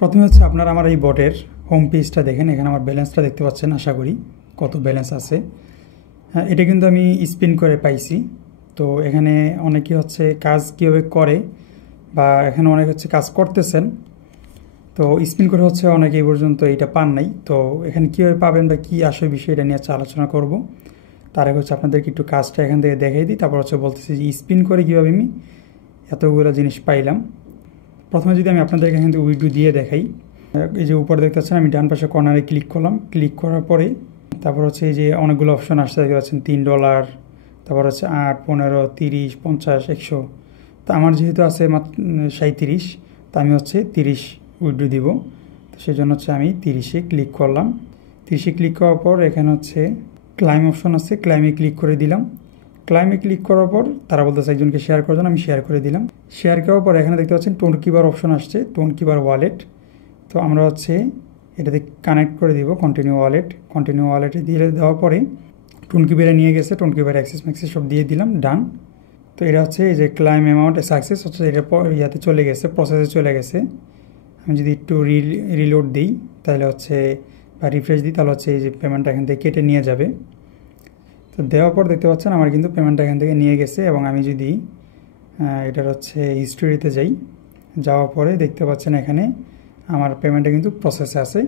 প্রথমে হচ্ছে আপনারা আমার এই বটের হোম পেজটা দেখেন। এখানে আমার ব্যালেন্সটা দেখতে পাচ্ছেন, আশা করি কত ব্যালেন্স আছে। হ্যাঁ, এটা কিন্তু আমি স্পিন করে পাইছি। তো এখানে অনেকে হচ্ছে কাজ কীভাবে করে বা এখানে অনেক হচ্ছে কাজ করতেছেন, তো স্পিন করে হচ্ছে অনেকে এই পর্যন্ত এইটা পান নাই। তো এখানে কীভাবে পাবেন বা কী আসে বিষয়, এটা নিয়ে আলোচনা করব। তার আগে হচ্ছে আপনাদেরকে একটু কাজটা এখান থেকে দেখাই দিই, তারপর হচ্ছে বলতেছি যে স্পিন করে কীভাবে আমি এতগুলো জিনিস পাইলাম। প্রথমে যদি আমি আপনাদেরকে এখান থেকে উইড্রো দিয়ে দেখাই, এই যে উপরে দেখতে পাচ্ছেন, আমি ডান পাশে কর্নারে ক্লিক করলাম। ক্লিক করার পরে তারপর হচ্ছে এই যে অনেকগুলো অপশন আসছে, দেখতে পাচ্ছেন $3, তারপর হচ্ছে 8, 15, 30, 50, 100। তো আমার যেহেতু আছে মাত্র 37, তো আমি হচ্ছে 30 উইড্রো দিব। তো সেই জন্য হচ্ছে আমি 30-এ ক্লিক করলাম। 30-এ ক্লিক করার পর এখানে হচ্ছে ক্লাইম অপশন আছে, ক্লাইমে ক্লিক করে দিলাম। ক্লাইমে ক্লিক করার পর তারা বলতেছে একজনকে শেয়ার করার জন্য, আমি শেয়ার করে দিলাম। শেয়ার করার পর এখানে দেখতে পাচ্ছেন টোন কিপার অপশন আসছে, টোন কিপার ওয়ালেট। তো আমরা হচ্ছে এটাতে কানেক্ট করে দিব কন্টিনিউ ওয়ালেটে দিয়ে দেওয়ার পরে টোন কিপারে নিয়ে গেছে, টোন কিপার অ্যাক্সেস ম্যাক্সেস সব দিয়ে দিলাম, ডান। তো এটা হচ্ছে এই যে ক্লাইম অ্যামাউন্ট সাকসেস হচ্ছে, এটা ইয়াতে চলে গেছে, প্রসেসে চলে গেছে। আমি যদি একটু রিলোড দিই তাহলে হচ্ছে বা রিফ্রেশ দিই তাহলে হচ্ছে এই যে পেমেন্টটা এখান থেকে কেটে নিয়ে যাবে। তো দেওয়ার পর দেখতে পাচ্ছেন আমার কিন্তু পেমেন্টটা এখান থেকে নিয়ে গেছে। এবং আমি যদি এটার হচ্ছে হিস্টোরিতে যাই, যাওয়ার পরে দেখতে পাচ্ছেন এখানে আমার পেমেন্টটা কিন্তু প্রসেসে আছে।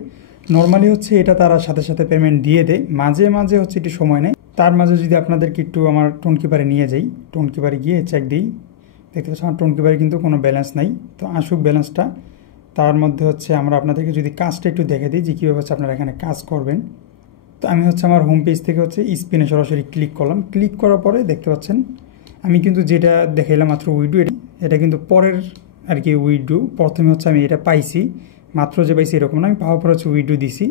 নর্মালি হচ্ছে এটা তারা সাথে সাথে পেমেন্ট দিয়ে দেয়, মাঝে মাঝে হচ্ছে একটু সময় নেয়। তার মাঝে যদি আপনাদেরকে একটু আমার টোন কিপারে নিয়ে যাই, টোন কিপারে গিয়ে চেক দিই, দেখতে পাচ্ছেন আমার টোন কিপারে কিন্তু কোনো ব্যালেন্স নাই। তো আসুক ব্যালেন্সটা, তার মধ্যে হচ্ছে আমরা আপনাদেরকে যদি কাজটা একটু দেখে দিই যে কীভাবে হচ্ছে আপনারা এখানে কাজ করবেন। তো আমি হচ্ছে আমার হোম পেজ থেকে হচ্ছে স্পিনে সরাসরি ক্লিক করলাম। ক্লিক করার পরে দেখতে পাচ্ছেন আমি কিন্তু যেটা দেখাইলাম মাত্র উইড্রো, এটা কিন্তু পরের আর কি উইড্রো। প্রথমে হচ্ছে আমি এটা পাইছি, মাত্র যে পাইছি এরকম না, আমি পাওয়ার পর হচ্ছে উইড্রো দিছি।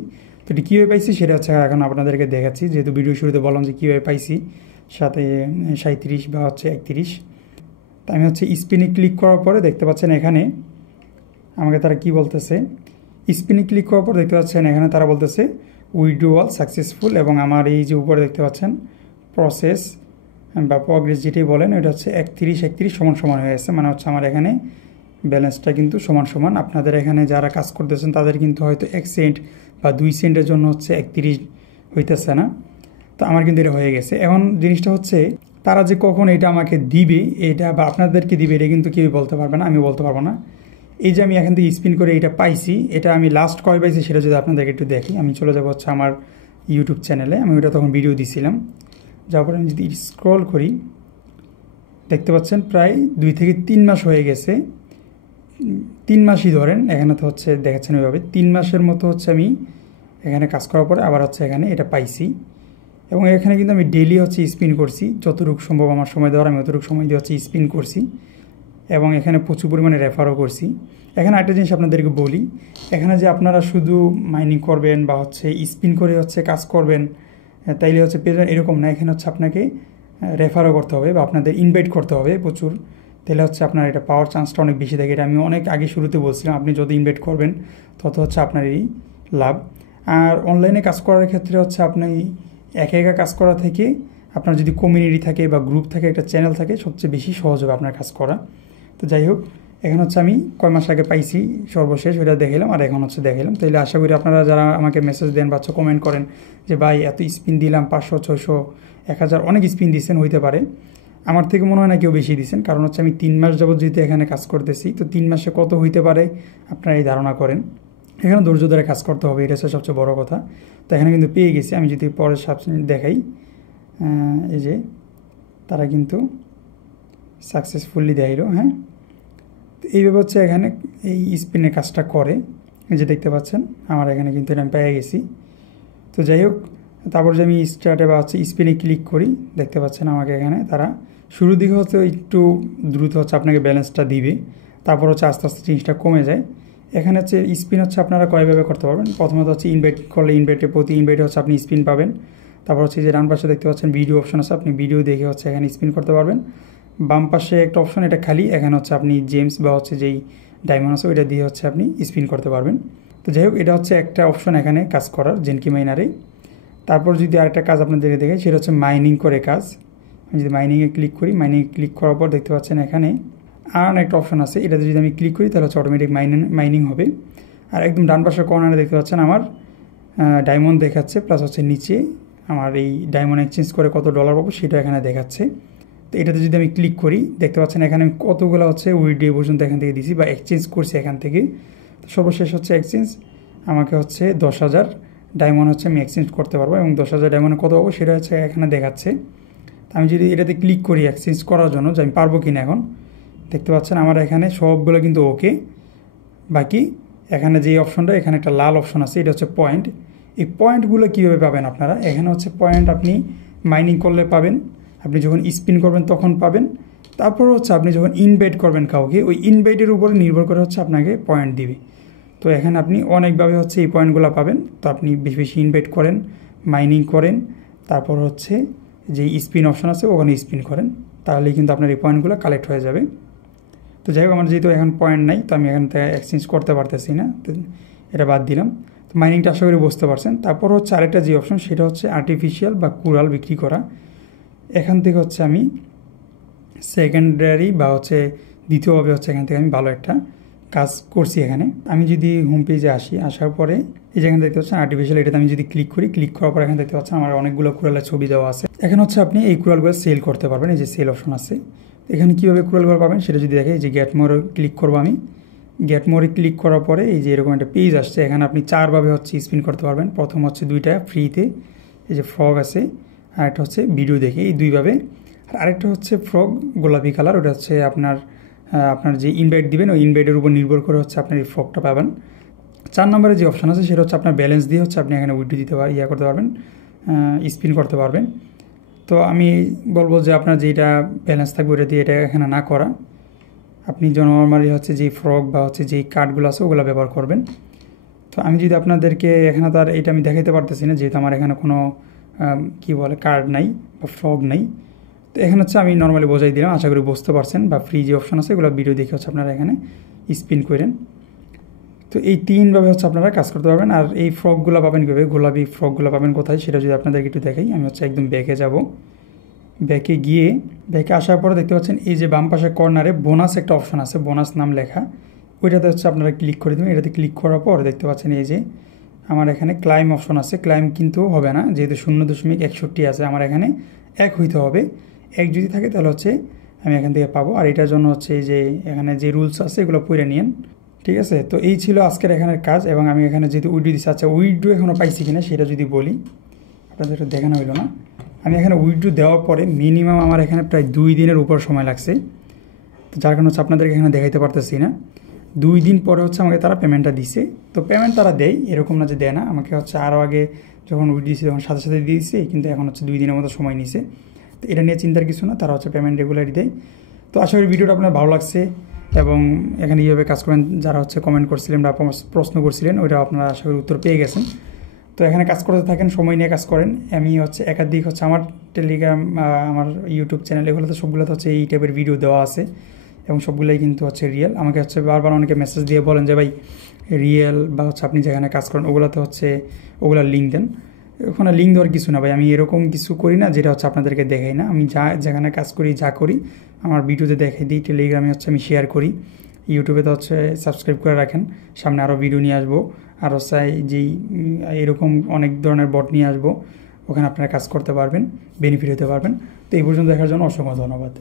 তো এটা কীভাবে পাইছি সেটা হচ্ছে এখন আপনাদেরকে দেখাচ্ছি, যেহেতু ভিডিও শুরুতে বললাম যে কীভাবে পাইছি, সাথে 37 বা হচ্ছে 31। তো আমি হচ্ছে স্পিনে ক্লিক করার পরে দেখতে পাচ্ছেন এখানে আমাকে তারা কি বলতেছে, স্পিনে ক্লিক করার পর দেখতে পাচ্ছেন এখানে তারা বলতেছে উইড্রোয়াল সাকসেসফুল। এবং আমার এই যে উপরে দেখতে পাচ্ছেন প্রসেস বা প্রগ্রেস যেটাই বলেন, এটা হচ্ছে 31 সমান হয়ে গেছে। মানে হচ্ছে আমার এখানে ব্যালেন্সটা কিন্তু সমান। আপনাদের এখানে যারা কাজ করতেছেন তাদের কিন্তু হয়তো 1 সেন্ট বা 2 সেন্টের জন্য হচ্ছে 31 হইতেছে না। তো আমার কিন্তু এটা হয়ে গেছে। এখন জিনিসটা হচ্ছে তারা যে কখন এটা আমাকে দিবে, এটা বা আপনাদেরকে দিবে, এটা কিন্তু কেউ বলতে পারবে না, আমি বলতে পারবো না। এই যে আমি এখান থেকে স্পিন করে এটা পাইছি, এটা আমি লাস্ট কয় পাইছি সেটা যদি আপনাদেরকে একটু দেখি, আমি চলে যাবো হচ্ছে আমার ইউটিউব চ্যানেলে। আমি ওটা তখন ভিডিও দিছিলাম। যাওয়ার পরে আমি যদি স্ক্রল করি দেখতে পাচ্ছেন প্রায় 2 থেকে 3 মাস হয়ে গেছে। 3 মাসই ধরেন, এখানে তো হচ্ছে দেখাচ্ছেন ওইভাবে 3 মাসের মতো হচ্ছে আমি এখানে কাজ করার পরে আবার হচ্ছে এখানে এটা পাইছি। এবং এখানে কিন্তু আমি ডেইলি হচ্ছে স্পিন করছি, যতটুকু সম্ভব আমার সময় দেওয়ার আমি অতটুকু সময় দিয়ে হচ্ছে স্পিন করছি। এবং এখানে প্রচুর পরিমাণে রেফারও করছি। এখানে একটা জিনিস আপনাদেরকে বলি, এখানে যে আপনারা শুধু মাইনিং করবেন বা হচ্ছে স্পিন করে হচ্ছে কাজ করবেন তাইলে হচ্ছে পেয়ে এরকম না। এখানে হচ্ছে আপনাকে রেফারও করতে হবে বা আপনাদের ইনভাইট করতে হবে প্রচুর, তাহলে হচ্ছে আপনার এটা পাওয়ার চান্সটা অনেক বেশি থাকে। এটা আমি অনেক আগে শুরুতে বলছিলাম, আপনি যত ইনভাইট করবেন তত হচ্ছে আপনার এই লাভ। আর অনলাইনে কাজ করার ক্ষেত্রে হচ্ছে আপনি একা কাজ করা থেকে আপনার যদি কমিউনিটি থাকে বা গ্রুপ থাকে, একটা চ্যানেল থাকে, সবচেয়ে বেশি সহজ হবে আপনার কাজ করা। তো যাই হোক, এখন হচ্ছে আমি কয় মাস আগে পাইছি সর্বশেষ ওইটা দেখালাম, আর এখন হচ্ছে দেখালাম। তাইলে আশা করি আপনারা যারা আমাকে মেসেজ দেন বা কমেন্ট করেন যে ভাই এত স্পিন দিলাম, 500, 600, 1000 অনেক স্পিন দিচ্ছেন, হইতে পারে আমার থেকে মনে হয় না কেউ বেশি দিচ্ছেন। কারণ হচ্ছে আমি 3 মাস যাবত যেহেতু এখানে কাজ করতেছি, তো 3 মাসে কত হইতে পারে আপনারা এই ধারণা করেন। এখানে ধৈর্য ধরে কাজ করতে হবে, এটা হচ্ছে সবচেয়ে বড় কথা। তো এখানে কিন্তু পেয়ে গেছি। আমি যদি পরে দেখাই, এই যে তারা কিন্তু সাকসেসফুলি দেখাইল। হ্যাঁ, এইভাবে হচ্ছে এখানে এই স্পিনের কাজটা করে, এই যে দেখতে পাচ্ছেন আমার এখানে কিন্তু এটা আমি পেয়ে গেছি। তো যাই হোক, তারপর যে আমি স্টার্টে বা হচ্ছে স্পিনে ক্লিক করি, দেখতে পাচ্ছেন আমাকে এখানে তারা শুরুর দিকে হচ্ছে একটু দ্রুত হচ্ছে আপনাকে ব্যালেন্সটা দিবে, তারপর হচ্ছে আস্তে আস্তে জিনিসটা কমে যায়। এখানে হচ্ছে স্পিন হচ্ছে আপনারা কয়ভাবে করতে পারবেন। প্রথমত হচ্ছে ইনভাইট করলে প্রতি ইনভাইটে হচ্ছে আপনি স্পিন পাবেন। তারপর হচ্ছে যে ডান পাশে দেখতে পাচ্ছেন ভিডিও অপশন আছে, আপনি ভিডিও দেখে হচ্ছে এখানে স্পিন করতে পারবেন। বাম পাশে একটা অপশন, এটা খালি, এখানে হচ্ছে আপনি জেমস বা হচ্ছে যেই ডায়মন্ড আছে ওইটা দিয়ে হচ্ছে আপনি স্পিন করতে পারবেন। তো যাই হোক, এটা হচ্ছে একটা অপশন এখানে কাজ করার জেনকি মাইনারে। তারপর যদি আরেকটা কাজ আপনাদেরকে দেখে, সেটা হচ্ছে মাইনিং করে কাজ। আমি যদি মাইনিংয়ে ক্লিক করি, মাইনিংয়ে ক্লিক করার পর দেখতে পাচ্ছেন এখানে আর্ন একটা অপশন আছে, এটাতে যদি আমি ক্লিক করি তাহলে হচ্ছে অটোমেটিক মাইনিং হবে। আর একদম ডান পাশের কর্নারে দেখতে পাচ্ছেন আমার ডায়মন্ড দেখাচ্ছে, প্লাস হচ্ছে নিচে আমার এই ডায়মন্ড এক্সচেঞ্জ করে কত ডলার পাবো সেটা এখানে দেখাচ্ছে। তো এটাতে যদি আমি ক্লিক করি দেখতে পাচ্ছেন এখানে আমি কতগুলো হচ্ছে উইথড্র পর্যন্ত এখান থেকে দিয়েছি বা এক্সচেঞ্জ করছি এখান থেকে। তো সর্বশেষ হচ্ছে এক্সচেঞ্জ আমাকে হচ্ছে 10,000 ডায়মন্ড হচ্ছে আমি এক্সচেঞ্জ করতে পারবো এবং 10,000 ডায়মন্ড কত পাবো সেটা হচ্ছে এখানে দেখাচ্ছে। আমি যদি এটাতে ক্লিক করি এক্সচেঞ্জ করার জন্য যে আমি পারবো কিনা, এখন দেখতে পাচ্ছেন আমার এখানে সবগুলো কিন্তু ওকে। বাকি এখানে যে অপশনটা, এখানে একটা লাল অপশন আছে, এটা হচ্ছে পয়েন্ট। এই পয়েন্টগুলো কীভাবে পাবেন আপনারা, এখানে হচ্ছে পয়েন্ট আপনি মাইনিং করলে পাবেন, আপনি যখন স্পিন করবেন তখন পাবেন, তারপর হচ্ছে আপনি যখন ইনভাইট করবেন কাউকে, ওই ইনভাইটের উপরে নির্ভর করে হচ্ছে আপনাকে পয়েন্ট দিবে। তো এখানে আপনি অনেকভাবে হচ্ছে এই পয়েন্টগুলো পাবেন। তো আপনি বেশি বেশি ইনভাইট করেন, মাইনিং করেন, তারপর হচ্ছে যে স্পিন অপশন আছে ওখানে স্পিন করেন, তাহলেই কিন্তু আপনার এই পয়েন্টগুলো কালেক্ট হয়ে যাবে। তো যাই হোক আমার যেহেতু এখন পয়েন্ট নাই, তো আমি এখান থেকে এক্সচেঞ্জ করতে পারতেছি না, তো এটা বাদ দিলাম। তো মাইনিংটা আশা করি বুঝতে পারছেন। তারপর হচ্ছে আরেকটা যে অপশন সেটা হচ্ছে আর্টিফিশিয়াল বা কুরাল বিক্রি করা। এখান থেকে হচ্ছে আমি সেকেন্ডারি বা হচ্ছে দ্বিতীয়ভাবে হচ্ছে এখান থেকে আমি ভালো একটা কাজ করছি। এখানে আমি যদি হোম পেজে আসি, আসার পরে এই যেখানে দেখতে পাচ্ছেন আর্টিফিশিয়াল, এটাতে আমি যদি ক্লিক করি, ক্লিক করার পর এখানে দেখতে পাচ্ছেন আমার অনেকগুলো কুরালের ছবি দেওয়া আছে। এখানে হচ্ছে আপনি এই কুরালগুলো সেল করতে পারবেন, এই যে সেল অপশন আছে। এখানে কীভাবে কুরালগুলো পাবেন সেটা যদি দেখে, এই যে গেট মোরে ক্লিক করবো আমি, গেট মোরে ক্লিক করার পরে এই যে এরকম একটা পেজ আসছে। এখানে আপনি 4ভাবে হচ্ছে স্পিন করতে পারবেন। প্রথম হচ্ছে 2টা ফ্রিতে, এই যে ফ্রগ আছে, আর একটা হচ্ছে ভিডিও দেখে, এই 2ভাবে। আর আরেকটা হচ্ছে ফ্রগ গোলাপি কালার, ওটা হচ্ছে আপনার যে ইনভাইট দিবেন ওই ইনভাইটের উপর নির্ভর করে হচ্ছে আপনার এই ফ্রগটা পাবেন। 4 নম্বরে যে অপশন আছে সেটা হচ্ছে আপনার ব্যালেন্স দিয়ে হচ্ছে আপনি এখানে উইথড্র দিতে করতে পারবেন, স্পিন করতে পারবেন। তো আমি বলবো যে আপনার যেটা ব্যালেন্স থাকবে ওটা দিয়ে এটা এখানে না করা, আপনি নর্মালি হচ্ছে যে ফ্রগ বা হচ্ছে যেই কার্ডগুলো আছে ওগুলো ব্যবহার করবেন। তো আমি যদি আপনাদেরকে এখানে তো আর এটা আমি দেখাইতে পারতেছি না, যেহেতু আমার এখানে কোনো কার্ড নাই বা ফ্রগ নাই। তো এখানে হচ্ছে আমি নর্মালি বোঝাই দিলাম, আশা করি বুঝতে পারছেন। বা ফ্রি যে অপশন আছে এগুলো ভিডিও দেখে হচ্ছে আপনারা এখানে স্পিন করেন। তো এই 3ভাবে হচ্ছে আপনারা কাজ করতে পারবেন। আর এই ফ্রগগুলো পাবেন কীভাবে, গোলাপি ফ্রগগুলো পাবেন কোথায় সেটা যদি আপনাদেরকে একটু দেখাই। আমি হচ্ছে একদম ব্যাকে যাব, ব্যাকে গিয়ে ব্যাকে আসার পরে দেখতে পাচ্ছেন এই যে বাম পাশে কর্নারে বোনাস একটা অপশন আছে, বোনাস নাম লেখা, ওইটাতে হচ্ছে আপনারা ক্লিক করে দেবেন। এটাতে ক্লিক করার পর দেখতে পাচ্ছেন এই যে আমার এখানে ক্লাইম অপশন আছে। ক্লাইম কিন্তু হবে না, যেহেতু 0.61 আছে, আমার এখানে 1 হইতে হবে। 1 যদি থাকে তাহলে হচ্ছে আমি এখান থেকে পাবো। আর এটার জন্য হচ্ছে এই যে এখানে যে রুলস আছে এগুলো পড়ে নিন, ঠিক আছে। তো এই ছিল আজকের এখানের কাজ। এবং আমি এখানে যেহেতু উইথড্র দিচ্ছি, আচ্ছা উইথড্র এখনও পাইছি কিনা সেটা যদি বলি, আপনাদের দেখানো হইলো না। আমি এখানে উইথড্র দেওয়ার পরে মিনিমাম আমার এখানে প্রায় 2 দিনের উপর সময় লাগছে। তো যার কারণে হচ্ছে আপনাদেরকে এখানে দেখাইতে পারতেছি না। 2 দিন পরে হচ্ছে আমাকে তারা পেমেন্টটা দিছে। তো পেমেন্ট তারা দেয়, এরকম না যে দেয় না। আমাকে হচ্ছে আরও আগে যখন উইথড্র দিয়েছি তখন সাথে সাথে দিয়েছে, কিন্তু এখন হচ্ছে 2 দিনের মতো সময় নিছে। তো এটা নিয়ে চিন্তার কিছু না, তারা হচ্ছে পেমেন্ট রেগুলারই দেয়। তো আশা করি ভিডিওটা আপনার ভালো লাগছে এবং এখানে কীভাবে কাজ করেন যারা হচ্ছে কমেন্ট করছিলেন বা প্রশ্ন করছিলেন ওইটা আপনারা আশা করি উত্তর পেয়ে গেছেন। তো এখানে কাজ করতে থাকেন, সময় নিয়ে কাজ করেন। আমি হচ্ছে একাধিক হচ্ছে আমার টেলিগ্রাম, আমার ইউটিউব চ্যানেল, এগুলোতে সবগুলোতে হচ্ছে এই টাইপের ভিডিও দেওয়া আছে এবং সবগুলোই কিন্তু হচ্ছে রিয়েল। আমাকে হচ্ছে বারবার অনেকে মেসেজ দিয়ে বলেন যে ভাই রিয়েল বা হচ্ছে আপনি যেখানে কাজ করেন ওগুলোতে হচ্ছে ওগুলার লিঙ্ক দেন। ওখানে লিঙ্ক দেওয়ার কিছু না ভাই, আমি এরকম কিছু করি না যেটা হচ্ছে আপনাদেরকে দেখাই না। আমি যেখানে কাজ করি, যা করি আমার ভিডিওতে দেখাই দিই, টেলিগ্রামে হচ্ছে আমি শেয়ার করি, ইউটিউবে তো হচ্ছে সাবস্ক্রাইব করে রাখেন। সামনে আরও ভিডিও নিয়ে আসবো, আরও চাই যেই এরকম অনেক ধরনের বট নিয়ে আসবো, ওখানে আপনারা কাজ করতে পারবেন, বেনিফিট হতে পারবেন। তো এই পর্যন্ত দেখার জন্য অসংখ্য ধন্যবাদ।